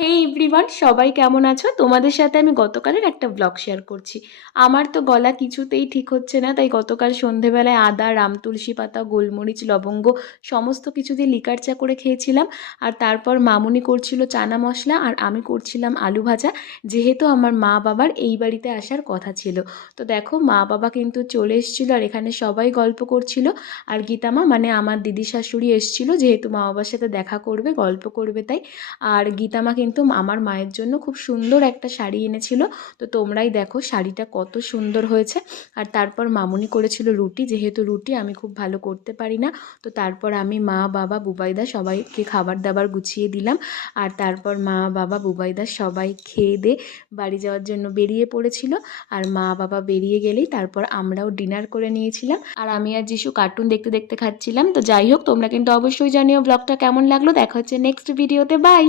হে everyone, সবাই কেমন আছো? তোমাদের সাথে আমি গতকালের একটা ব্লগ শেয়ার করছি। আমার তো গলা কিছুতেই ঠিক হচ্ছে না, তাই গতকাল সন্ধেবেলায় আদা, রাম তুলসী পাতা, গোলমরিচ, লবঙ্গ সমস্ত কিছু দিয়ে লিকার চা করে খেয়েছিলাম। আর তারপর মামুনি করছিল চানা মশলা আর আমি করছিলাম আলু ভাজা, যেহেতু আমার মা বাবার এই বাড়িতে আসার কথা ছিল। তো দেখো, মা বাবা কিন্তু চলে এসেছিলো আর এখানে সবাই গল্প করছিল। আর গীতামা মানে আমার দিদি শাশুড়ি এসেছিলো, যেহেতু মা বাবার সাথে দেখা করবে, গল্প করবে তাই। আর গীতামা কিন্তু আমার মায়ের জন্য খুব সুন্দর একটা শাড়ি এনেছিল। তো তোমরাই দেখো শাড়িটা কত সুন্দর হয়েছে। আর তারপর মামুনি করেছিল রুটি, যেহেতু রুটি আমি খুব ভালো করতে পারি না। তো তারপর আমি, মা, বাবা, বুবাইদা সবাইকে খাবার দাবার গুছিয়ে দিলাম। আর তারপর মা, বাবা, বুবাইদা সবাই খেয়ে দিয়ে বাড়ি যাওয়ার জন্য বেরিয়ে পড়েছিল। আর মা বাবা বেরিয়ে গেলেই তারপর আমরাও ডিনার করে নিয়েছিলাম। আর আমি আর যিশু কার্টুন দেখতে দেখতে খাচ্ছিলাম। তো যাই হোক, তোমরা কিন্তু অবশ্যই জানিও ব্লগটা কেমন লাগলো। দেখা হচ্ছে নেক্সট ভিডিওতে। বাই।